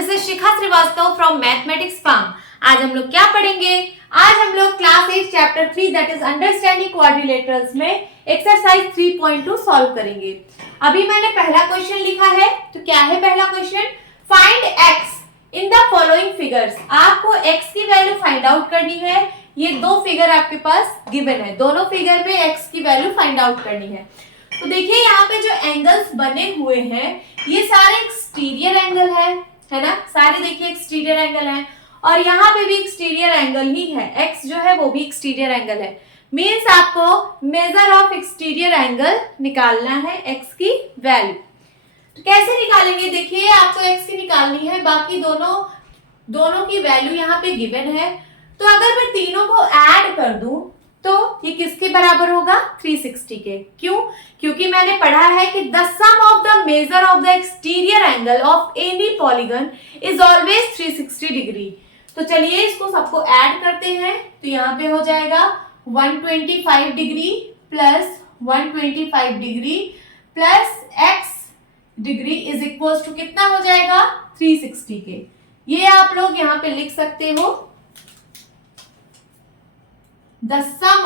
This is Shikha Srivastava from mathematics farm. आज हम लोग क्या पढ़ेंगे? आज हम लोग class 8 chapter 3 that is understanding quadrilaterals में एक्सरसाइज 3.2 सॉल्व करेंगे। अभी मैंने पहला क्वेश्चन लिखा है, तो क्या है पहला question? Find x in the following figures. आपको x की वैल्यू फाइंड आउट करनी है। ये दो फिगर आपके पास गिवन है, दोनों फिगर में x की वैल्यू फाइंड आउट करनी है। तो देखिए यहाँ पे जो एंगल्स बने हुए हैं ये सारे एक्सटीरियर एंगल है ना, सारे देखिए एक्सटीरियर एंगल हैं और यहाँ पे भी एक्सटीरियर एंगल ही है, x जो है वो भी एक्सटीरियर एंगल है। मीन्स आपको मेजर ऑफ एक्सटीरियर एंगल निकालना है x की वैल्यू। तो कैसे निकालेंगे? देखिए आपको x की निकालनी है, बाकी दोनों की वैल्यू यहाँ पे गिवन है। तो अगर मैं तीनों को ऐड कर दूं तो ये किसके बराबर होगा? 360 के। क्यों? क्योंकि मैंने पढ़ा है कि the sum of the measure of the exterior angle of any polygon is always 360 degree. तो चलिए इसको सबको ऐड करते हैं। तो यहाँ पे हो जाएगा 125 degree plus 125 degree plus x degree is equal to कितना हो जाएगा? 360 के। ये आप लोग यहाँ पे लिख सकते हो the sum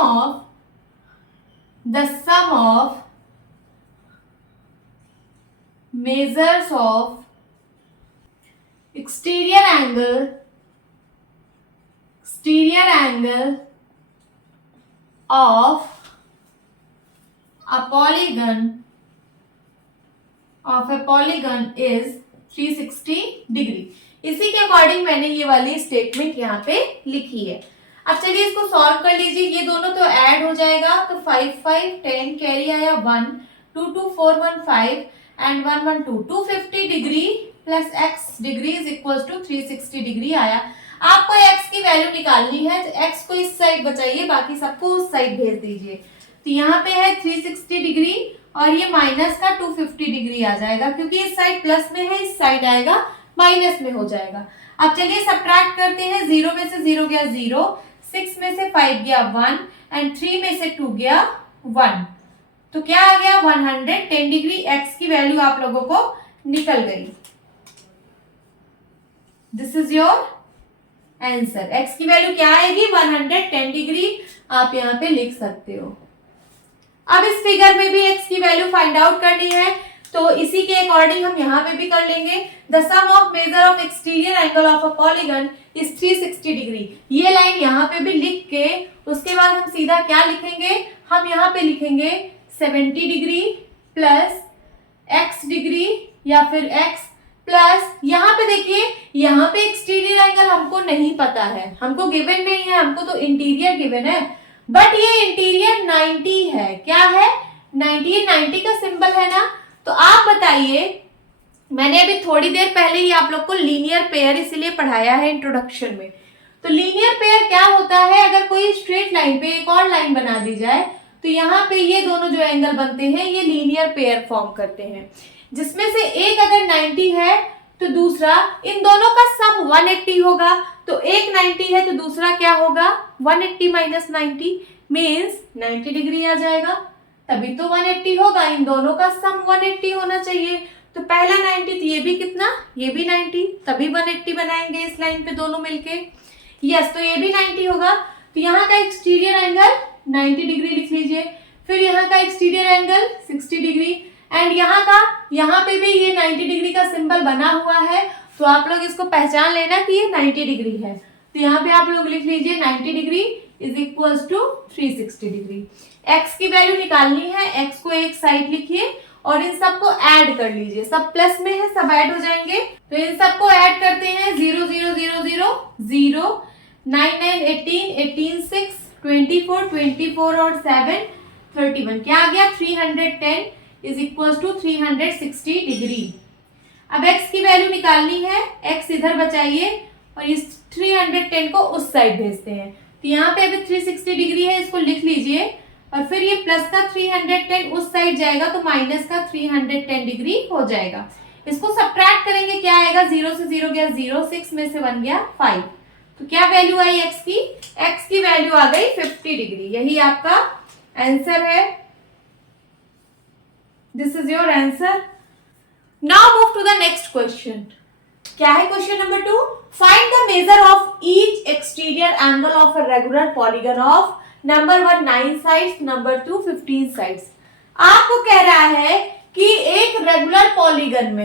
of measures of exterior angle of a polygon is 360 degree. इसी के अकॉर्डिंग मैंने ये वाली स्टेटमेंट यहाँ पे लिखी है। अब चलिए इसको सॉल्व कर लीजिए। ये दोनों तो ऐड हो जाएगा, तो 5 5 10 कैरी आया 1 2 2 4 1 5 and 1 1 2 250 degree plus x degree is equal to 360 degree आया। आपको x की वैल्यू निकालनी है, तो x को इस साइड बचाइए, बाकी सबको उस साइड भेज दीजिए। तो यहाँ पे है 360 डिग्री और ये माइनस का 250 डिग्री आ जाएगा, क्योंकि इस साइड प्लस में है, इस साइड आएगा माइनस में हो जाएगा। अब चलिए सब्ट्रैक्ट करते हैं। 0 में से 0 गया 0, 6 में से 5 गया 1 एंड 3 में से 2 गया 1। तो क्या आ गया? 110 डिग्री x की वैल्यू आप लोगों को निकल गई। This is your answer. x की वैल्यू क्या आएगी? 110 डिग्री आप यहाँ पे लिख सकते हो। अब इस फिगर में भी x की वैल्यू फाइंड आउट करनी है, तो इसी के अकॉर्डिंग हम यहाँ पे भी कर लेंगे। The sum of measure of exterior angle of a polygon is 360 degree. ये लाइन यहाँ पे भी लिख के उसके बाद हम सीधा क्या लिखेंगे? हम यहाँ पे लिखेंगे 70 डिग्री प्लस x डिग्री या फिर x प्लस यहाँ पे देखिए, यहाँ पे एक्सटीरियर एंगल हमको नहीं पता है, हमको गिवन नहीं है, हमको तो इंटीरियर गिवन है, बट ये इंटीरियर 90 है। क्या है? 90। 90 का सिंबल है ना। तो आप बताइए, मैंने अभी थोड़ी देर पहले ही आप लोग को लीनियर पेयर इसीलिए पढ़ाया है इंट्रोडक्शन में। तो लीनियर पेयर क्या होता है? अगर कोई स्ट्रेट लाइन पे एक और लाइन बना दी जाए तो यहाँ पे ये दोनों जो एंगल बनते हैं ये लीनियर पेयर फॉर्म करते हैं, जिसमें से एक अगर 90 है तो दूसरा, इन दोनों का सम 180 होगा। तो एक 90 है तो दूसरा क्या होगा? 180 माइनस 90 मीन्स 90 डिग्री आ जाएगा, तभी तो 180 होगा। इन दोनों का सम 180 होना चाहिए। तो पहला 90 तो ये भी कितना? ये भी 90, तभी 180 बनाएंगे इस लाइन पे दोनों मिलके। यस, तो ये भी 90 होगा। तो यहाँ का एक्सटीरियर एंगल 90 डिग्री लिख लीजिए, फिर यहाँ का एक्सटीरियर एंगल 60 डिग्री एंड यहाँ पे भी ये 90 डिग्री का सिंबल बना हुआ है। तो आप लोग इसको पहचान लेना कि ये 90 डिग्री है। तो यहाँ पे आप लोग लिख लीजिए 90 degree is equal to 360 degree. x की वैल्यू निकालनी है, x को एक साइड लिखिए और इन सबको ऐड कर लीजिए। सब प्लस में है, सब ऐड हो जाएंगे। तो इन सबको ऐड करते हैं। 0 0 0 0 0 9 9 18 18 6 24 24 और 7 31। क्या आ गया? 310 इज इक्वल टू 360 डिग्री। अब x की वैल्यू निकालनी है, x इधर बचाइए और इस 310 को उस साइड भेजते हैं। तो यहाँ पे अभी 360 डिग्री है, इसको लिख लीजिए और फिर ये प्लस का 310 उस साइड जाएगा तो माइनस का 310 डिग्री हो जाएगा। इसको सब्ट्रैक्ट करेंगे, क्या आएगा? 0 से 0 गया 0, 6 में से 1 गया 5। तो क्या वैल्यू आई x की? x की वैल्यू आ गई 50 डिग्री। यही आपका आंसर है। This is your answer. Now move to the next question. क्या है question number 2? Find the measure of each exterior angle of a regular polygon of number 1 9 sides, number 2 15 sides. आपको कह रहा है कि एक रेगुलर पॉलीगन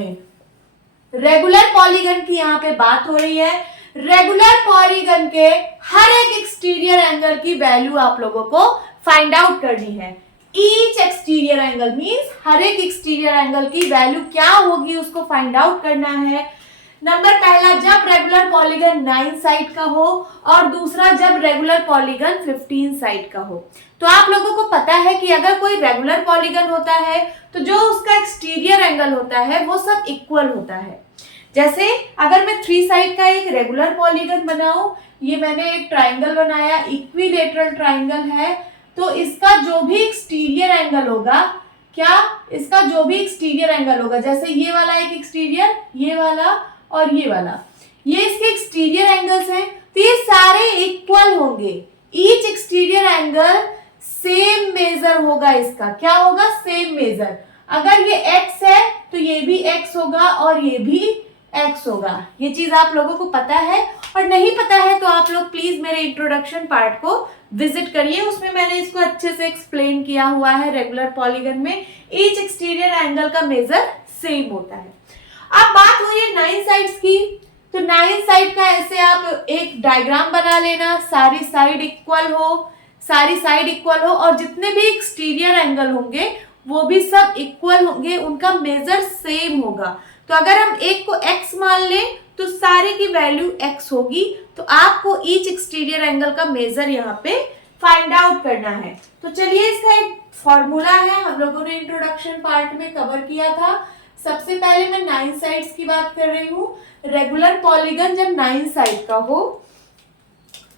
की यहाँ पे बात हो रही है। रेगुलर पॉलीगन के हर एक एक्सटीरियर एंगल की वैल्यू आप लोगों को फाइंड आउट करनी है। ईच एक्सटीरियर एंगल मींस हर एक एक्सटीरियर एंगल की वैल्यू क्या होगी उसको फाइंड आउट करना है। नंबर पहला, जब रेगुलर पॉलीगन 9 साइड का हो, और दूसरा जब रेगुलर पॉलीगन 15 साइड का हो। तो आप लोगों को पता है कि अगर कोई रेगुलर पॉलीगन होता है तो जो उसका एक्सटीरियर एंगल होता है वो सब इक्वल होता है। जैसे अगर मैं 3 साइड का एक रेगुलर pॉलीगन बनाऊं, ये मैंने एक ट्राइंगल बनाया, इक्विलेटरल ट्राइंगल है, तो इसका जो भी एक्सटीरियर एंगल होगा, इसका जो भी एक्सटीरियर एंगल होगा, जैसे ये वाला एक एक्सटीरियर, ये वाला और ये वाला, ये इसके एक्सटीरियर एंगल्स हैं, तो ये सारे इक्वल होंगे। Each exterior angle same measure होगा इसका। क्या होगा? Same measure. अगर ये x है तो ये भी x होगा और ये भी x होगा। ये चीज आप लोगों को पता है, और नहीं पता है तो आप लोग प्लीज मेरे इंट्रोडक्शन पार्ट को विजिट करिए, उसमें मैंने इसको अच्छे से एक्सप्लेन किया हुआ है। रेगुलर पॉलीगन में ईच एक्सटीरियर एंगल का मेजर सेम होता है। अब बात हो रही है 9 साइड्स की, तो 9 साइड का ऐसे आप एक डायग्राम बना लेना, सारी साइड इक्वल हो और जितने भी एक्सटीरियर एंगल होंगे वो भी सब इक्वल होंगे, उनका मेजर सेम होगा। तो अगर हम एक को x मान लें तो सारे की वैल्यू x होगी। तो आपको ईच एक्सटीरियर एंगल का मेजर यहाँ पे फाइंड आउट करना है। तो चलिए, इसका एक फॉर्मूला है, हम लोगों ने इंट्रोडक्शन पार्ट में कवर किया था। सबसे पहले मैं 9 साइड्स की बात कर रही हूँ। रेगुलर पॉलीगन जब 9 साइड का हो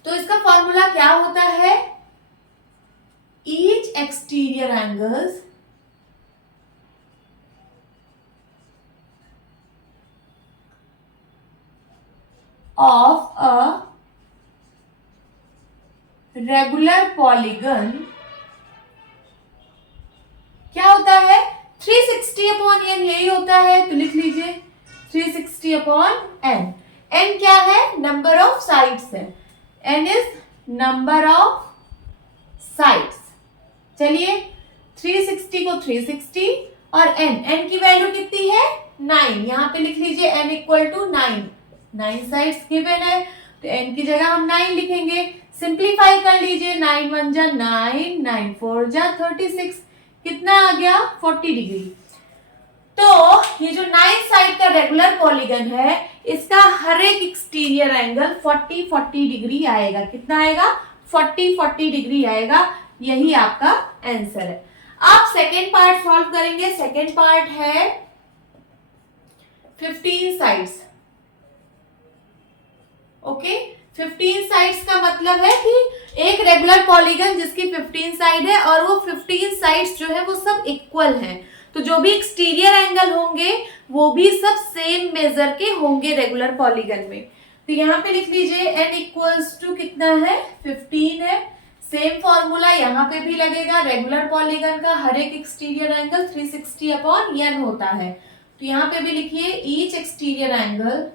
तो इसका फॉर्मूला क्या होता है? Each exterior angles of a regular polygon क्या होता है? 360 अपॉन n, यही होता है। तो लिख लीजिए 360 अपॉन n। n क्या है? नंबर ऑफ साइड्स है। n is number of sides. चलिए, 360 को 360 और n की वैल्यू कितनी है? 9। यहां पे लिख लीजिए n equal to 9 sides given है, तो n की जगह हम 9 लिखेंगे। सिंप्लीफाई कर लीजिए, 9 1 जा 9, 9 4 जा 36, कितना आ गया? 40 डिग्री। तो ये जो 9 साइड का रेगुलर पॉलीगन है, इसका हर एक एक्सटीरियर एंगल 40 डिग्री आएगा। कितना आएगा? 40 डिग्री आएगा। यही आपका आंसर है। आप सेकेंड पार्ट सॉल्व करेंगे। सेकेंड पार्ट है 15 साइड्स। ओके, 15 साइड्स का मतलब है कि एक रेगुलर पॉलीगन जिसकी 15 साइड है और वो 15 साइड्स जो है वो सब इक्वल हैं। तो जो भी एक्सटीरियर एंगल होंगे वो भी सब सेम मेजर के होंगे रेगुलर पॉलीगन में। तो यहाँ पे लिख लीजिए n इक्वल्स टू कितना है? 15 है। सेम फॉर्मूला यहाँ पे भी लगेगा। रेगुलर पॉलीगन का हर एक एक्सटीरियर एंगल 360 अपॉन n होता है। तो यहाँ पे भी लिखिए each exterior angle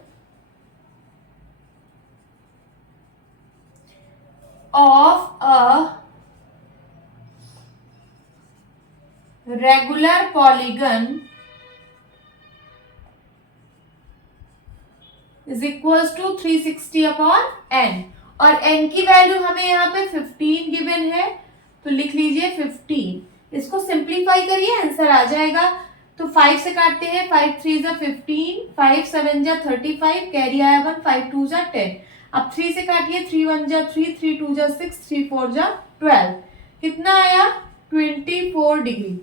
of a regular polygon is equals to 360 upon n, और n की वैल्यू हमें यहाँ पे 15 गिवन है, तो लिख लीजिए 15। इसको सिंप्लीफाई करिए, आंसर आ जाएगा। तो 5 से काटते हैं, 5 3 जा 15, 5 7 जा 35, कैरी आया 1, 5 2 जा 10। अब 3 से काटिए, 3 1 जा 3, 3 2 जा 6, 3 4 जा 12, कितना आया? 24 डिग्री।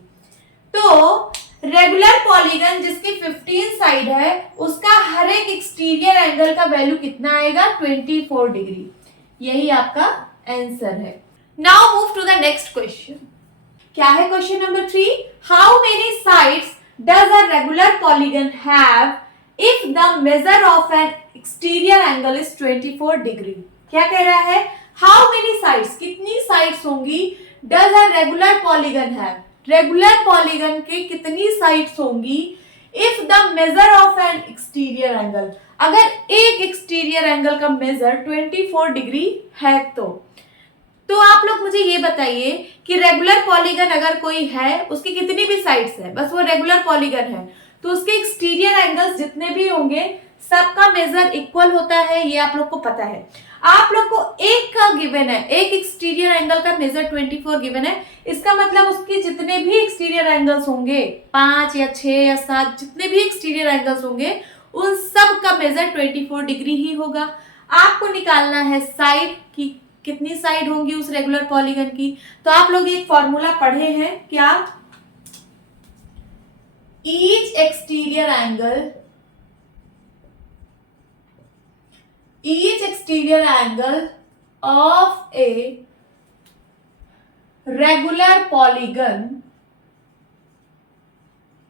तो रेगुलर पॉलीगन जिसकी 15 साइड है उसका हर एक एक्सटीरियर एंगल का वैल्यू कितना आएगा? 24 डिग्री। यही आपका आंसर है। Now move to the next question. क्या है question number 3? How many sides does a regular polygon have if the measure of an exterior angle is 24 degree. क्या कह रहा है? हाउ मेनी साइड्स, कितनी साइड्स होंगी? Does a regular polygon have, regular polygon के कितनी साइड्स होंगी if the measure of an exterior angle, अगर एक एक्सटीरियर एंगल का मेजर 24 डिग्री है तो आप लोग मुझे ये बताइए कि रेगुलर पॉलीगन अगर कोई है, उसकी कितनी भी साइड्स है, बस वो रेगुलर पॉलीगन है, तो उसके एक्सटीरियर एंगल्स जितने भी होंगे सबका मेजर इक्वल होता है, ये आप लोग को पता है। आप लोग को एक का गिवन है, एक एक्सटीरियर एंगल का मेजर 24 गिवन है, इसका मतलब उसके जितने भी एक्सटीरियर एंगल्स होंगे, 5 या 6 या 7 जितने भी एक्सटीरियर एंगल्स होंगे, उन सब का मेजर 24 डिग्री ही होगा। आपको निकालना है साइड की, कितनी साइड होंगी उस रेगुलर पॉलीगन की। तो आप लोग एक फॉर्मूला पढ़े हैं क्या, each exterior angle of a regular polygon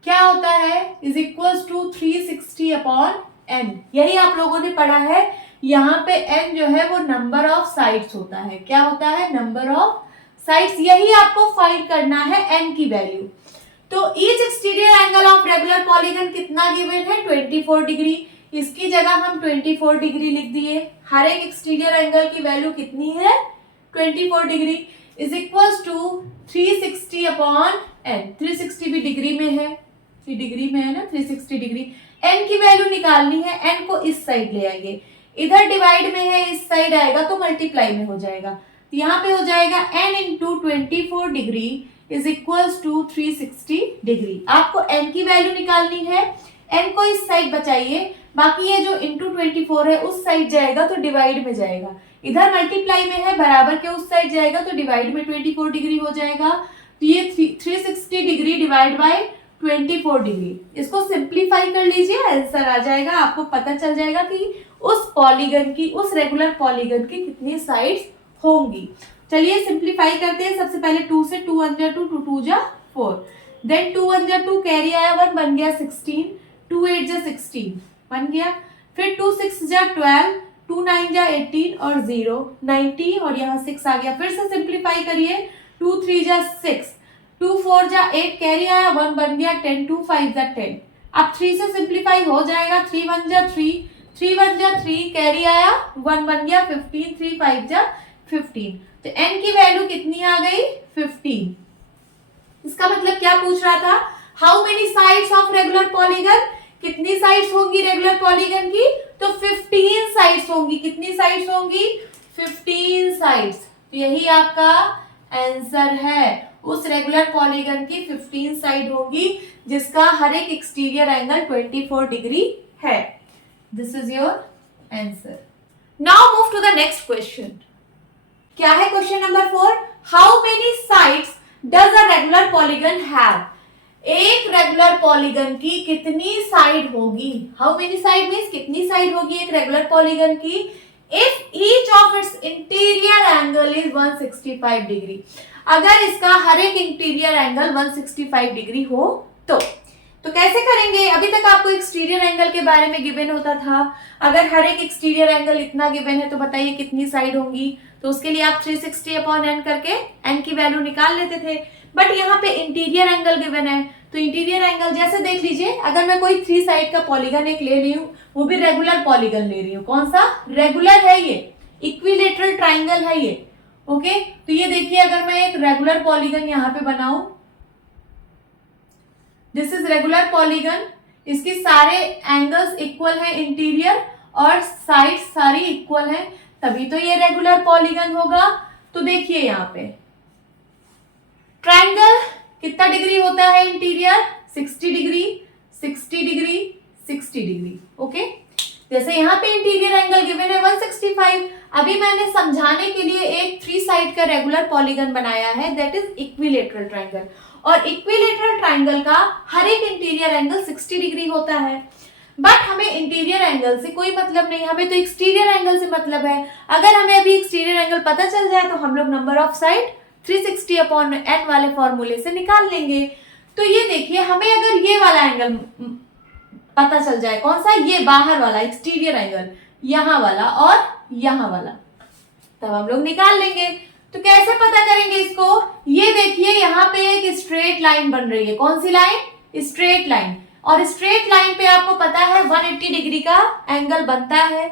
क्या होता है, is equals to 360 upon n. यही आप लोगों ने पढ़ा है, यहाँ पे n जो है वो नंबर ऑफ साइड्स होता है। क्या होता है, नंबर ऑफ साइड्स। यही आपको फाइंड करना है n की वैल्यू। तो each exterior angle of regular polygon कितना गिवन है, 24 डिग्री। इसकी जगह हम 24 डिग्री लिख दिए। हर एक एक्सटीरियर एंगल की वैल्यू कितनी है, 24 degree, is equals to 360 upon n। 360 भी डिग्री में है, डिग्री में है ना, 360 डिग्री। n की वैल्यू निकालनी है, n को इस साइड ले आएंगे, इधर डिवाइड में है, इस साइड आएगा तो मल्टीप्लाई में हो जाएगा। तो यहाँ पे हो जाएगा n into 24 degree is equals to 360 degree. आपको n की वैल्यू निकालनी है, n को इस साइड बचाइए, बाकी ये जो इंटू 24 है उस साइड जाएगा तो डिवाइड में जाएगा, इधर मल्टीप्लाई में है बराबर के उस साइड जाएगा तो डिवाइड में 24 डिग्री हो जाएगा। तो ये 360 डिग्री डिवाइड बाय 24 डिग्री, इसको सिंप्लीफाई कर लीजिए, आंसर आ जाएगा। आपको पता चल जाएगा कि उस पॉलीगन की, उस रेगुलर पॉलीगन की कितनी साइड्स होंगी। चलिए सिंप्लीफाई करते हैं। सबसे पहले 2 से 2 1 जा 2, 2 2 जा 4, देन 2 1 जा 2, कैरी आया 1, बन गया 16, 2 8 जा 16 बन गया, फिर 2 6 जा 12, 2 9 जा 18 और 0 90 और यहाँ 6 आ गया। फिर से सिंप्लीफाई करिए, 2 3 जा 6, 2 4 जा 8, कैरी आया 1 बन गया 10, 2 5 जा 10। अब 3 से सिंप्लीफाई हो जाएगा, 3 1 जा 3, 3 1 जा 3, कैरी आया 1 बन गया 15, 3 5 जा 15। तो n की वैल्यू कितनी आ गई, 15। इसका मतलब क्या पूछ रहा था, how many sides of regular polygon, कितनी साइड्स होंगी रेगुलर पॉलीगन की, तो 15 साइड्स होंगी। कितनी साइड्स होंगी, 15 साइड्स। तो यही आपका आंसर है, उस रेगुलर पॉलीगन की 15 साइड होगी जिसका हर एक एक्सटीरियर एंगल 24 डिग्री है। This is your answer. Now move to the next question. क्या है question number 4, how many sides does a regular polygon have. एक रेगुलर पॉलीगन की कितनी साइड होगी, हाउ मेनी साइड मींस कितनी साइड होगी एक रेगुलर पॉलीगन की, if each of its interior angle is 165 degree. अगर इसका हर एक इंटीरियर एंगल 165 डिग्री हो तो कैसे करेंगे। अभी तक आपको एक्सटीरियर एंगल के बारे में गिवन होता था, अगर हर एक एक्सटीरियर एंगल इतना गिवन है तो बताइए कितनी साइड होंगी। तो उसके लिए आप 360 अपॉन n करके n की वैल्यू निकाल लेते थे। बट यहाँ पे इंटीरियर एंगल गिवन है, तो इंटीरियर एंगल जैसे देख लीजिए, अगर मैं कोई 3 साइड का पॉलीगन एक ले रही हूँ, वो भी रेगुलर पॉलीगन ले रही हूँ, कौन सा रेगुलर है, ये इक्विलेटरल ट्राइंगल है ये। ओके तो ये देखिए, अगर मैं एक रेगुलर पॉलीगन यहाँ पे बनाऊं, दिस इज रेगुलर पॉलीगन, इसकी सारे एंगल्स इक्वल है इंटीरियर और साइड सारी इक्वल है, तभी तो ये रेगुलर पॉलीगन होगा। तो देखिए यहाँ पे ट्राइंगल कितना डिग्री होता है interior, 60 degree 60 degree 60 degree. Okay जैसे यहाँ पे इंटीरियर एंगल गिवन है 165। अभी मैंने समझाने के लिए एक 3 साइड का रेगुलर पॉलीगन बनाया है, दैट इज इक्विलेटरल ट्राइंगल। और इक्विलेटरल ट्राइंगल का हर एक इंटीरियर एंगल 60 डिग्री होता है। बट हमें इंटीरियर एंगल से कोई मतलब नहीं, हमें तो एक्सटीरियर एंगल से मतलब है। अगर हमें अभी एक्सटीरियर एंगल पता चल जाए तो हम लोग number of side 360 upon n वाले फॉर्मूले से निकाल लेंगे। तो ये देखिए, हमें अगर ये वाला एंगल पता चल जाए, कौन सा, ये बाहर वाला एक्सटीरियर एंगल, यहाँ वाला और यहाँ वाला, तब हम लोग निकाल लेंगे। तो कैसे पता करेंगे इसको, ये देखिए यहाँ पे एक स्ट्रेट लाइन बन रही है, कौन सी लाइन, स्ट्रेट लाइन। और स्ट्रेट लाइन पे आपको पता है 180 डिग्री का एंगल बनता है।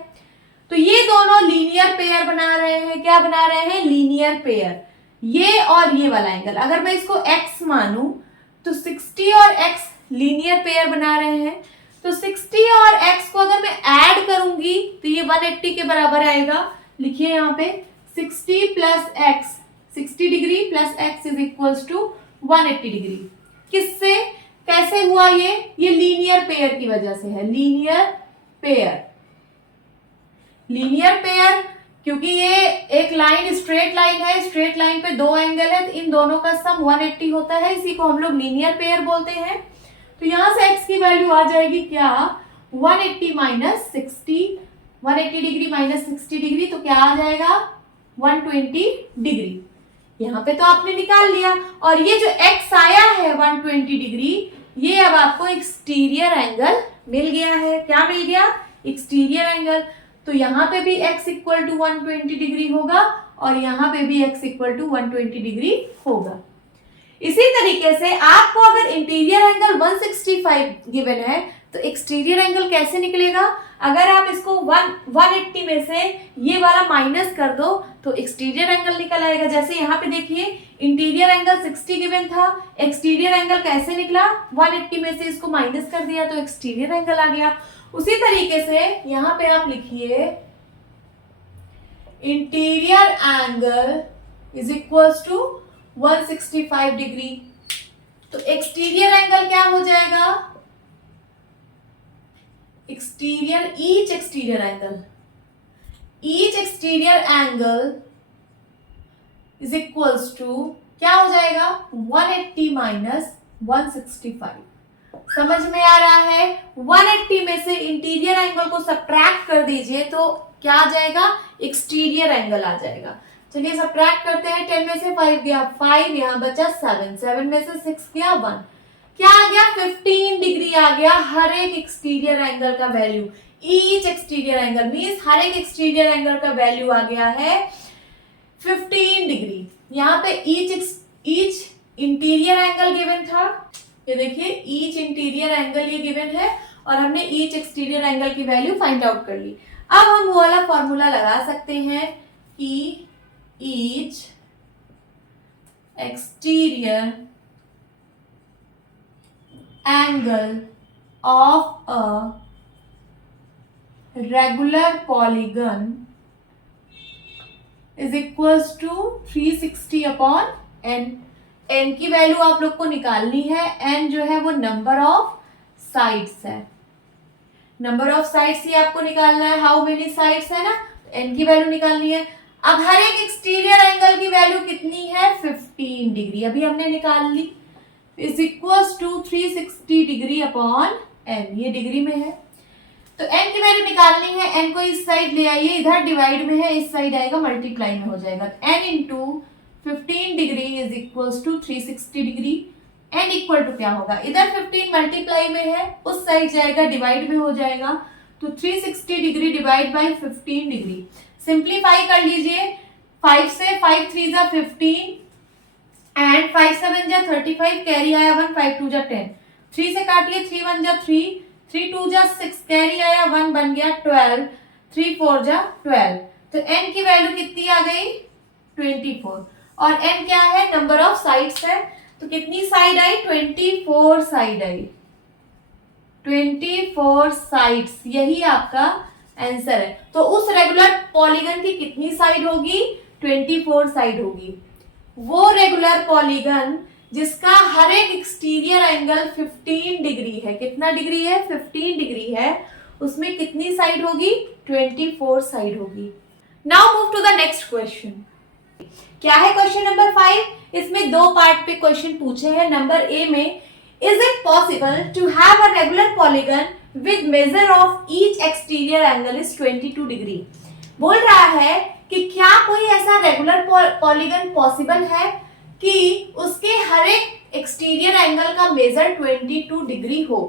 तो ये दोनों लीनियर पेयर बना रहे हैं। क्या बना रहे हैं? Linear pair. ये और ये वाला एंगल, अगर मैं इसको x मानूं तो 60 और x लीनियर पेयर बना रहे हैं। तो 60 और x को अगर मैं ऐड करूंगी तो ये 180 के बराबर आएगा। लिखिए यहाँ पे 60 plus x, 60 degree plus x is equals to 180 degree. किससे, कैसे हुआ ये लीनियर पेयर की वजह से है। लीनियर पेयर, लीनियर पेयर क्योंकि ये एक लाइन स्ट्रेट लाइन है, स्ट्रेट लाइन पे दो एंगल है, तो इन दोनों का सम 180 होता है, इसी को हम लोग लीनियर पेयर बोलते हैं। तो यहां से x की वैल्यू आ जाएगी क्या, 180 माइनस 60, 180 डिग्री माइनस 60 डिग्री, तो क्या आ जाएगा 120 डिग्री। यहाँ पे तो आपने निकाल लिया। और ये जो x आया है 120 डिग्री, ये अब आपको एक्सटीरियर एंगल मिल गया है। क्या मिल गया? Exterior angle. तो यहाँ पे भी x इक्वल टू 120 डिग्री होगा और यहाँ पे भी x इक्वल टू 120 डिग्री होगा। इसी तरीके से आपको अगर इंटीरियर एंगल 165 गिवन है तो एक्सटीरियर एंगल कैसे निकलेगा? अगर आप इसको 180 में से ये वाला माइनस कर दो तो एक्सटीरियर एंगल निकल आएगा। जैसे यहाँ पे देखिए इंटीरियर एंगल 60 गिवन था, एक्सटीरियर एंगल कैसे निकला? 180 में से इसको माइनस कर दिया तो एक्सटीरियर एंगल आ गया। उसी तरीके से यहाँ पे आप लिखिए interior angle is equals to 165 degree. तो एक्सटीरियर एंगल क्या हो जाएगा? Exterior, each exterior angle is equals to क्या हो जाएगा? 180 माइनस 165। समझ में आ रहा है? 180 में से इंटीरियर एंगल को सब्ट्रैक्ट कर दीजिए तो क्या आ जाएगा? एक्सटीरियर एंगल आ जाएगा। चलिए सब्ट्रैक्ट करते हैं। 10 में से 5 गया 5, यहाँ बचा 7, 7 में से 6 गया 1, क्या आ गया? 15 डिग्री आ गया हर एक एक्सटीरियर एंगल का value. Each exterior angle means हर एक एक्सटीरियर एंगल का वैल्यू आ गया है 15 डिग्री। यहाँ पे ईच इंटीरियर एंगल गिवन था, ये देखिए ईच इंटीरियर एंगल ये गिवन है और हमने ईच एक्सटीरियर एंगल की वैल्यू फाइंड आउट कर ली। अब हम वो वाला फॉर्मूला लगा सकते हैं कि each exterior angle of a regular polygon is equals to 360 upon n। n की वैल्यू आप लोग को निकालनी है। n जो है वो नंबर ऑफ साइड्स है, नंबर ऑफ साइड्स ही आपको निकालना है। हाउ मेनी साइड्स है ना, n की वैल्यू निकालनी है। अब हर एक एक्सटीरियर एंगल की वैल्यू कितनी है? 15 डिग्री, अभी हमने निकाल ली। Is equals to 360 degree upon n, ये डिग्री में है तो n की वैल्यू निकालनी है। n को इस साइड ले आइए, इधर डिवाइड में है, इस साइड आएगा मल्टीप्लाई में हो जाएगा। n into 15 degree is equals to 360 degree. n equal to क्या होगा? इधर 15 मल्टीप्लाई में है, उस साइड जाएगा डिवाइड में हो जाएगा। तो 360 degree divide by 15 degree. Simplify कर लीजिए, 5 से 5 3 जा 15 एंड 5 7 जा 35, कैरी आया 1, 5 2 जा 10, 3 से काटिए 3 1 जा 3, 3 2 जा 6, कैरी आया 1, बन गया 12, 3 4 जा 12। तो n की वैल्यू कितनी आ गई? 24। और n क्या है? नंबर ऑफ साइड्स है। तो कितनी side I? 24 side I, 24 sides, यही आपका आंसर है। तो उस रेगुलर पॉलीगन की कितनी साइड होगी? 24 साइड होगी। वो रेगुलर पॉलीगन जिसका हर एक एक्सटीरियर एंगल 15 डिग्री है, कितना डिग्री है? 15 डिग्री है, उसमें कितनी साइड होगी? 24 साइड होगी। Now move to the next question. क्या है क्वेश्चन नंबर 5? इसमें दो पार्ट पे क्वेश्चन पूछे हैं। नंबर ए में, is it possible to have a regular polygon with measure of each exterior angle is 22 degree. बोल रहा है कि क्या कोई ऐसा रेगुलर पॉलीगन पॉसिबल है कि उसके हर एक एक्सटीरियर एंगल का मेजर 22 डिग्री हो।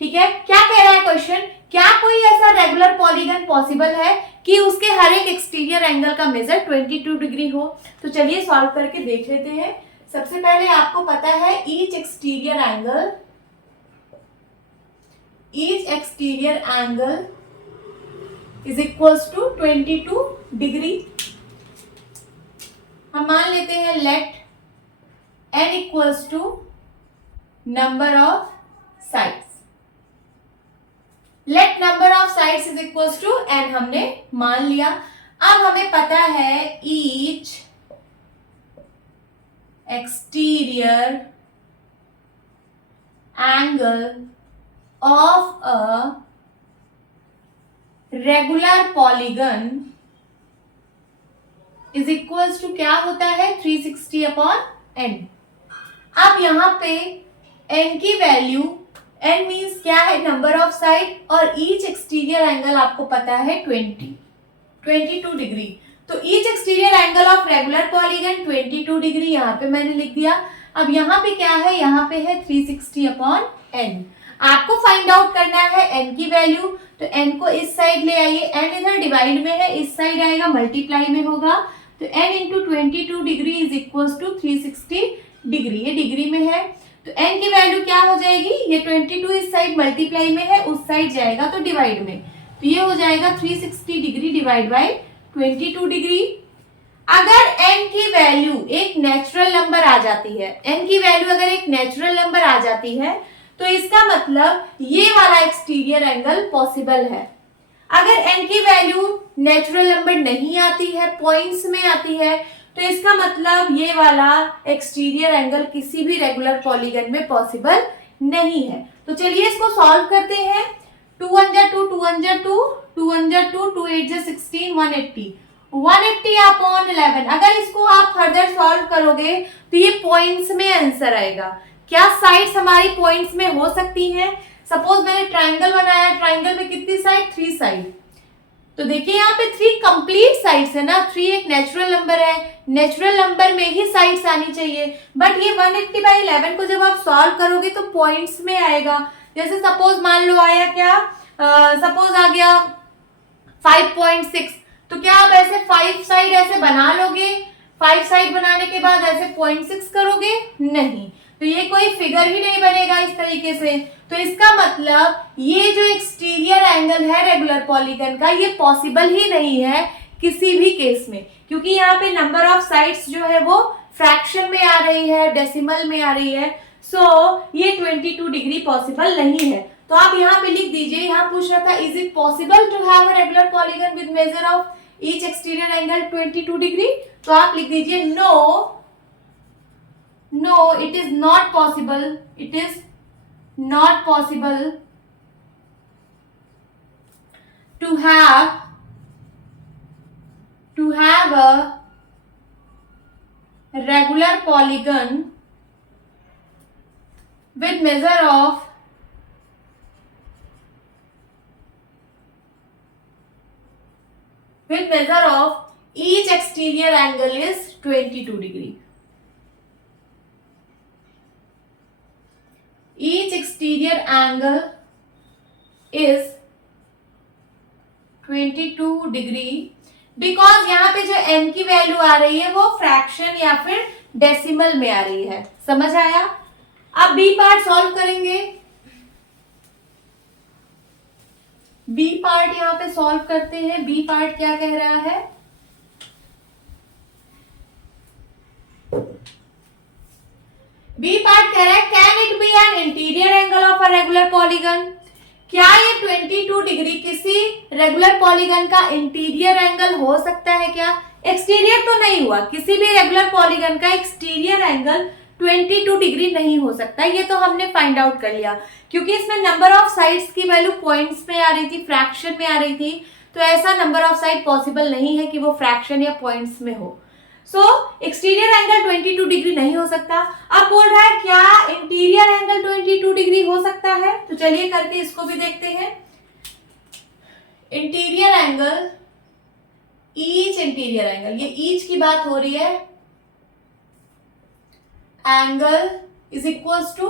ठीक है, क्या कह रहा है क्वेश्चन? क्या कोई ऐसा रेगुलर पॉलीगन पॉसिबल है कि उसके हर एक एक्सटीरियर एंगल का मेजर 22 डिग्री हो? तो चलिए सॉल्व करके देख लेते हैं। सबसे पहले आपको पता है each exterior angle each exterior angle is equals to 22 degree. हम मान लेते हैं let n equals to number of sides. Let number of sides is equals to n हमने मान लिया। अब हमें पता है each exterior angle of a regular polygon is equals to क्या होता है 360 अपॉन n। अब यहां पे n की वैल्यू, n मीन्स क्या है नंबर ऑफ साइड, और ईच एक्सटीरियर एंगल आपको पता है 22 डिग्री। तो each exterior angle of regular polygon 22 degree यहाँ पे मैंने लिख दिया। अब यहाँ पे क्या है, यहाँ पे है 360 अपॉन n। आपको फाइंड आउट करना है n की वैल्यू, तो n को इस साइड ले आइए, n इधर डिवाइड में है, इस साइड आएगा मल्टीप्लाई में होगा, तो n into 22 degree is equal to 360 degree, ये डिग्री में है, तो n की वैल्यू क्या हो जाएगी, ये 22 इस साइड मल्टीप्लाई में है, उस साइड जाएगा तो डिवाइड में, तो ये हो जाएगा 360 डिग्री डिवाइड बाई 22 डिग्री। अगर n की वैल्यू एक नेचुरल नंबर आ जाती है, n की वैल्यू अगर एक नेचुरल नंबर आ जाती है तो इसका मतलब ये वाला एक्सटीरियर एंगल पॉसिबल है। अगर n की वैल्यू नेचुरल नंबर नहीं आती है, पॉइंट्स में आती है, तो इसका मतलब ये वाला एक्सटीरियर एंगल किसी भी रेगुलर पॉलीगन में पॉसिबल नहीं है। तो चलिए इसको सॉल्व करते हैं। 2 1 2 2 1 2 2 1 2 2 8 16 180 अपॉन 11। अगर इसको आप फर्दर सॉल्व करोगे तो ये पॉइंट्स में आंसर आएगा। क्या साइड्स हमारी पॉइंट्स में हो सकती हैं? सपोज मैंने ट्राइंगल बनाया, ट्राइंगल में कितनी साइड, 3 साइड, तो देखिए यहाँ पे 3 कंप्लीट साइड्स है ना, 3 एक नेचुरल नंबर है, नेचुरल नंबर में ही साइड्स आनी चाहिए, बट ये 180 बाई 11 को जब आप सॉल्व करोगे तो पॉइंट्स में आएगा। जैसे सपोज मान लो आया क्या, सपोज आ गया 5.6, तो क्या आप ऐसे 5 साइड ऐसे बना लोगे? 5 साइड बनाने के बाद ऐसे 0.6 करोगे? नहीं, तो ये कोई फिगर ही नहीं बनेगा इस तरीके से। तो इसका मतलब ये जो एक्सटीरियर एंगल है रेगुलर पॉलीगन का, ये पॉसिबल ही नहीं है किसी भी केस में, क्योंकि यहाँ पे नंबर ऑफ साइड्स जो है वो फ्रैक्शन में आ रही है, डेसिमल में आ रही है, सो ये 22 डिग्री पॉसिबल नहीं है। तो आप यहाँ पे लिख दीजिए, यहाँ पूछ रहा था is it possible to have a regular polygon with measure of each exterior angle 22 degree, तो आप लिख दीजिए no, it is not possible, it is not possible to have a regular polygon with measure of each exterior angle is 22 degree. Each exterior angle is 22 degree, because यहाँ पे जो n की value आ रही है वो फ्रैक्शन या फिर decimal में आ रही है। समझ आया? अब बी पार्ट सॉल्व करेंगे। बी पार्ट यहाँ पे सॉल्व करते हैं। बी पार्ट क्या कह रहा है? बी पार्ट कह रहा है can it be an interior angle of a regular polygon. क्या ये 22 डिग्री किसी रेगुलर पॉलीगन का इंटीरियर एंगल हो सकता है क्या? एक्सटीरियर तो नहीं हुआ, किसी भी रेगुलर पॉलीगन का एक्सटीरियर एंगल 22 डिग्री नहीं हो सकता, ये तो हमने फाइंड आउट कर लिया, क्योंकि इसमें नंबर ऑफ साइड्स की वैल्यू पॉइंट्स में आ रही थी, फ्रैक्शन में आ रही थी, तो ऐसा नंबर ऑफ साइड पॉसिबल नहीं है कि वो फ्रैक्शन या पॉइंट्स में हो। सो एक्सटीरियर एंगल 22 डिग्री नहीं हो सकता। अब बोल रहा है क्या इंटीरियर एंगल 22 डिग्री हो सकता है? तो चलिए करके इसको भी देखते हैं। Interior angle, each interior angle, ये ईच की बात हो रही है, angle is equal to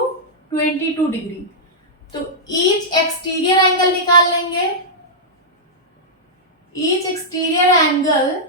22 degree, तो ईच एक्सटीरियर एंगल निकाल लेंगे। Each exterior angle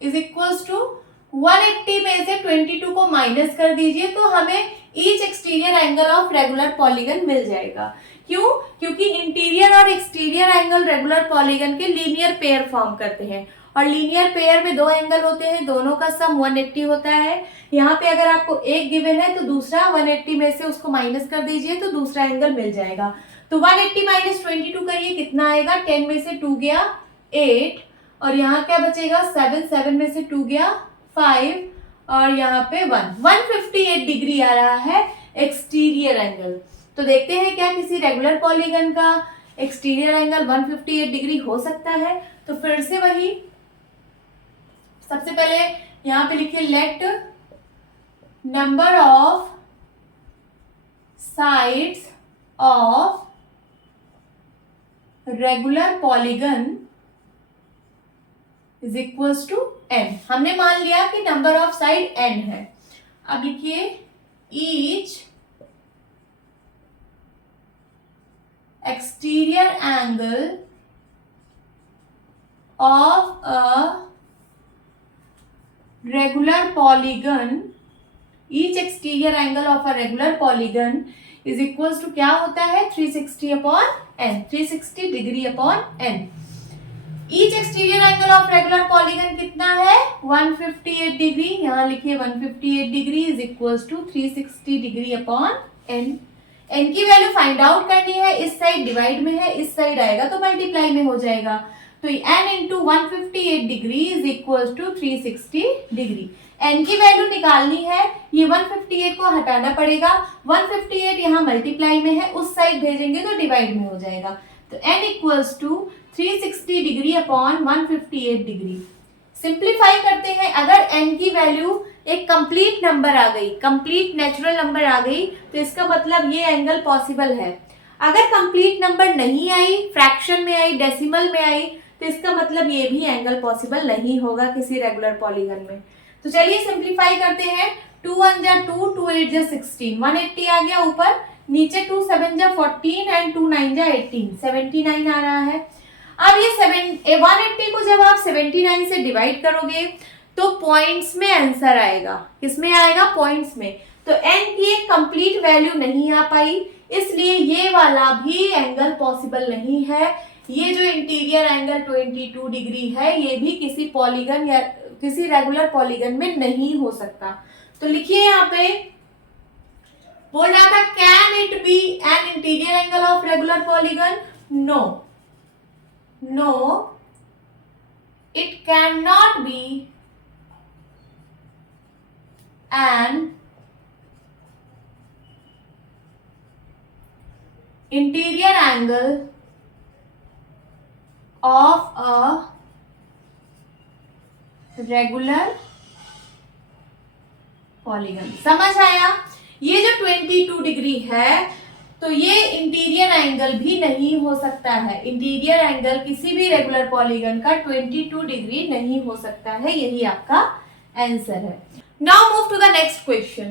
is equal to 180 में से 22 को माइनस कर दीजिए तो हमें each exterior angle of regular polygon मिल जाएगा। क्यों? क्योंकि इंटीरियर और एक्सटीरियर एंगल रेगुलर पॉलीगन के लीनियर पेयर फॉर्म करते हैं और लीनियर पेयर में दो एंगल होते हैं, दोनों का सम 180 होता है। यहाँ पे अगर आपको एक गिवन है तो दूसरा 180 में से उसको माइनस कर दीजिए तो दूसरा एंगल मिल जाएगा। तो 180 माइनस 22 करिए, कितना आएगा? 10 में से 2 गया 8 और यहाँ क्या बचेगा? 7, 7 में से 2 गया 5 और यहाँ पे 158 डिग्री आ रहा है एक्सटीरियर एंगल। तो देखते हैं क्या किसी रेगुलर पॉलीगन का एक्सटीरियर एंगल 158 डिग्री हो सकता है। तो फिर से वही, सबसे पहले यहां पे लिखिए let number of sides of regular polygon is equals to n। हमने मान लिया कि नंबर ऑफ साइड n है। अब लिखिए each exterior angle of a regular polygon, each exterior angle of a regular polygon is equals to क्या होता है? 360 upon n, 360 degree upon n। each exterior angle of regular polygon कितना है? 158 degree. यहाँ लिखिए 158 degree is equals to 360 degree upon n। n की value find out करनी है, इस साइड डिवाइड में है, इस साइड आएगा तो मल्टीप्लाई में हो जाएगा। तो n into 158 degree is equal to 360 degree. n की वैल्यू निकालनी है, ये 158 को हटाना पड़ेगा, 158 यहाँ मल्टीप्लाई में है, उस साइड भेजेंगे तो डिवाइड में हो जाएगा। तो n equals to 360 degree upon 158 degree. Simplify करते हैं, अगर n की वैल्यू एक कंप्लीट नंबर आ गई, कंप्लीट नेचुरल नंबर आ गई, तो इसका मतलब ये एंगल पॉसिबल है। अगर कंप्लीट नंबर नहीं आई, फ्रैक्शन में आई, डेसिमल में आई, तो इसका मतलब ये भी एंगल पॉसिबल नहीं होगा किसी रेगुलर पॉलीगन में। तो चलिए सिंप्लीफाई करते हैं। 2 1 जा 2, 2 8 जा 16, 180 आ गया ऊपर, नीचे 2 7 जा 14 एंड 2 9 जा 18, 79 आ रहा है। अब ये 180 को जब आप 79 से डिवाइड करोगे तो पॉइंट्स में आंसर आएगा। किसमें आएगा? पॉइंट्स में। तो n की एक कंप्लीट वैल्यू नहीं आ पाई, इसलिए ये वाला भी एंगल पॉसिबल नहीं है। ये जो इंटीरियर एंगल 22 डिग्री है, ये भी किसी पॉलीगन या किसी रेगुलर पॉलीगन में नहीं हो सकता। तो लिखिए यहाँ पे, बोल रहा था can it be an interior angle of regular polygon? No, no, it can not be an interior angle of a regular polygon। समझ आया? ये जो 22 डिग्री है तो ये इंटीरियर एंगल भी नहीं हो सकता है। इंटीरियर एंगल किसी भी रेगुलर पॉलीगन का 22 डिग्री नहीं हो सकता है। यही आपका आंसर है। Now move to the next question.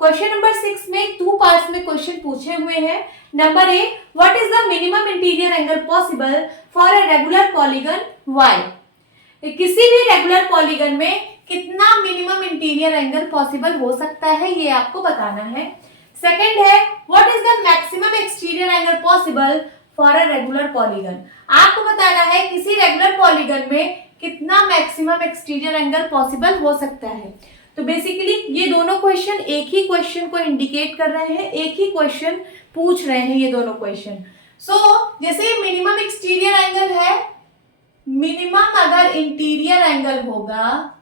Question number 6 में 2 पार्ट्स में क्वेश्चन पूछे हुए हैं। Number A, what is the minimum interior angle possible for a regular polygon y? किसी भी रेगुलर पॉलीगन में कितना मिनिमम इंटीरियर एंगल पॉसिबल हो सकता है, ये आपको बताना है। सेकंड है, what is the maximum exterior angle possible for a regular polygon? आपको बताना है किसी रेगुलर पॉलीगन में कितना मैक्सिमम एक्सटीरियर एंगल पॉसिबल हो सकता है। तो बेसिकली ये दोनों क्वेश्चन एक ही क्वेश्चन को इंडिकेट कर रहे हैं, एक ही क्वेश्चन पूछ रहे हैं ये दोनों क्वेश्चन। सो जैसे मिनिमम एक्सटीरियर एंगल है, मिनिमम अगर इंटीरियर एंगल होगा,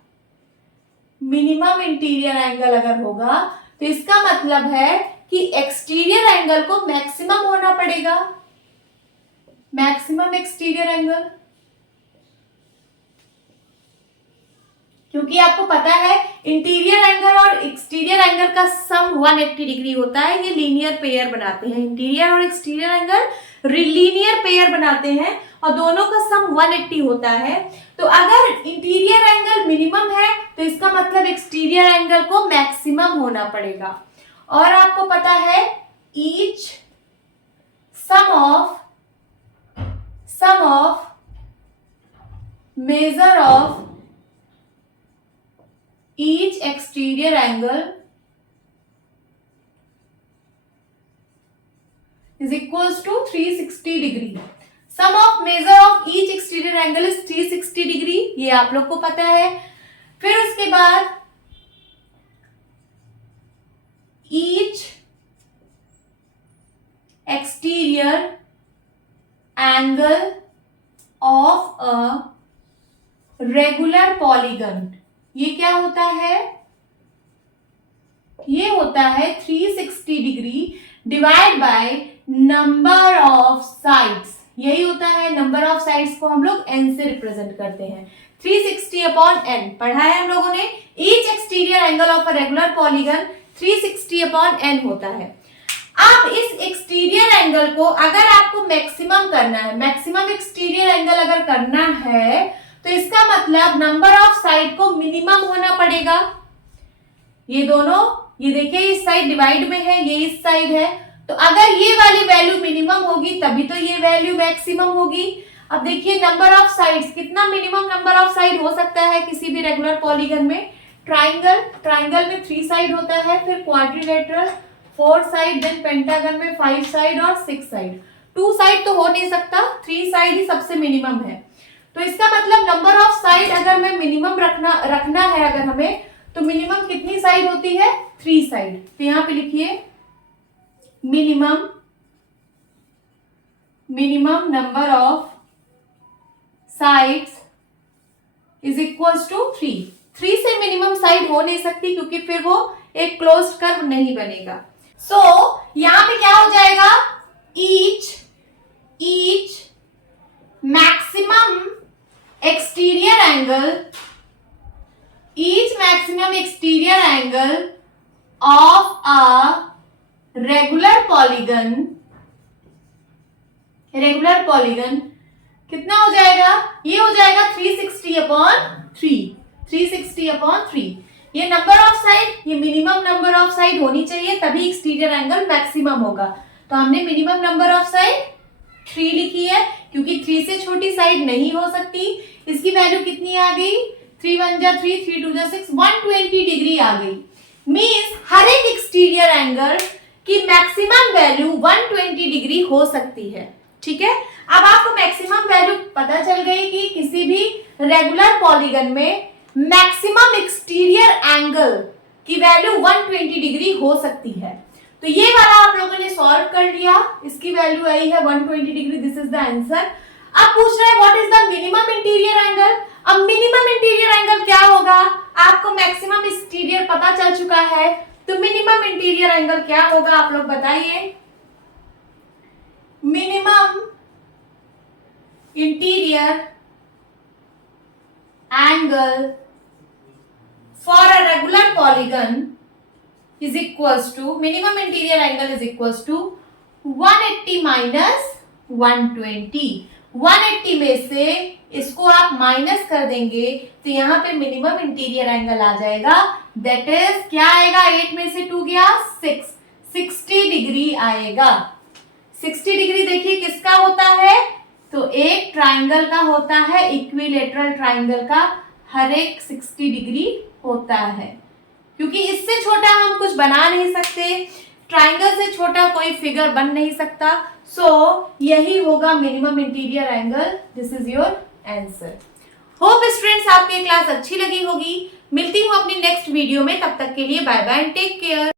मिनिमम इंटीरियर एंगल अगर होगा तो इसका मतलब है कि एक्सटीरियर एंगल को मैक्सिमम होना पड़ेगा। मैक्सिमम एक्सटीरियर एंगल, क्योंकि आपको पता है इंटीरियर एंगल और एक्सटीरियर एंगल का सम 180 डिग्री होता है। ये लीनियर पेयर बनाते हैं, इंटीरियर और एक्सटीरियर एंगल लीनियर पेयर बनाते हैं और दोनों का सम 180 होता है। तो अगर इंटीरियर एंगल मिनिमम है तो इसका मतलब एक्सटीरियर एंगल को मैक्सिमम होना पड़ेगा। और आपको पता है each sum of measure of each exterior angle is equals to 360 degree. Sum of measure of each exterior angle is 360 degree, ये आप लोग को पता है। फिर उसके बाद each exterior angle of a regular polygon, ये क्या होता है, ये होता है 360 degree divide by number of sides, यही होता है। नंबर ऑफ साइड्स को हम लोग n से रिप्रेजेंट करते हैं। 360 अपॉन n पढ़ा है हम लोगों ने। Each exterior angle of a regular polygon 360 upon n होता है। अब इस एक्सटीरियर एंगल को अगर आपको मैक्सिमम करना है, मैक्सिमम एक्सटीरियर एंगल अगर करना है, तो इसका मतलब नंबर ऑफ साइड को मिनिमम होना पड़ेगा। ये दोनों, ये देखिए इस साइड डिवाइड में है, ये इस साइड है, तो अगर ये वाली वैल्यू मिनिमम होगी तभी तो ये वैल्यू मैक्सिमम होगी। अब देखिए नंबर ऑफ साइड्स, कितना मिनिमम नंबर ऑफ साइड हो सकता है किसी भी रेगुलर पॉलीगन में। ट्राइंगल, ट्राइंगल में 3 साइड होता है, फिर क्वाड्रिलेटरल 4 साइड, देन पेंटागन में 5 साइड और 6 साइड। 2 साइड तो हो नहीं सकता, 3 साइड ही सबसे मिनिमम है। तो इसका मतलब नंबर ऑफ साइड अगर मैं मिनिमम रखना है अगर हमें, तो मिनिमम कितनी साइड होती है, 3 साइड। तो यहां पे लिखिए minimum number of sides is equals to 3। 3 से मिनिमम साइड हो नहीं सकती क्योंकि फिर वो एक क्लोज्ड कर्व नहीं बनेगा। सो यहां पे क्या हो जाएगा, each maximum exterior angle of a regular polygon कितना हो जाएगा, ये हो जाएगा 360 अपॉन 3। ये नंबर ऑफ साइड, ये मिनिमम नंबर ऑफ साइड होनी चाहिए तभी एक्सटीरियर एंगल मैक्सिमम होगा। तो हमने मिनिमम नंबर ऑफ साइड 3 लिखी है क्योंकि 3 से छोटी साइड नहीं हो सकती। इसकी वैल्यू कितनी आ गई, 3 1 जा 3, 3 2 जा 6, 120 डिग्री आ गई। मींस हर एक एक्सटीरियर एंगल की मैक्सिमम वैल्यू 120 डिग्री हो सकती है। ठीक है, अब आपको मैक्सिमम वैल्यू पता चल गई कि किसी भी रेगुलर पॉलीगन में मैक्सिमम एक्सटीरियर एंगल की वैल्यू 120 डिग्री हो सकती है। तो ये वाला आप लोगों ने सॉल्व कर लिया, इसकी वैल्यू आई है 120 degree, this is the answer. अब पूछ रहा है what is the minimum interior angle. अब मिनिमम इंटीरियर एंगल क्या होगा, आपको मैक्सिमम एक्सटीरियर पता चल चुका है, तो मिनिमम इंटीरियर एंगल क्या होगा आप लोग बताइए। Minimum interior angle for a regular polygon is equals to, minimum interior angle is equals to 180 minus 120। 180 में से इसको आप माइनस कर देंगे तो यहाँ पे मिनिमम इंटीरियर एंगल आ जाएगा, दैट इज क्या आएगा, 8 में से 2 गया 6, 60 डिग्री आएगा। 60 डिग्री देखिए किसका होता है, तो एक ट्राइंगल का होता है, इक्विलेटरल ट्राइंगल का हर एक 60 डिग्री होता है, क्योंकि इससे छोटा हम कुछ बना नहीं सकते, ट्राइंगल से छोटा कोई फिगर बन नहीं सकता। सो यही होगा minimum interior angle. This is your answer. Hope students आपको ये क्लास अच्छी लगी होगी। मिलती हूँ अपनी नेक्स्ट वीडियो में, तब तक के लिए bye bye and take care.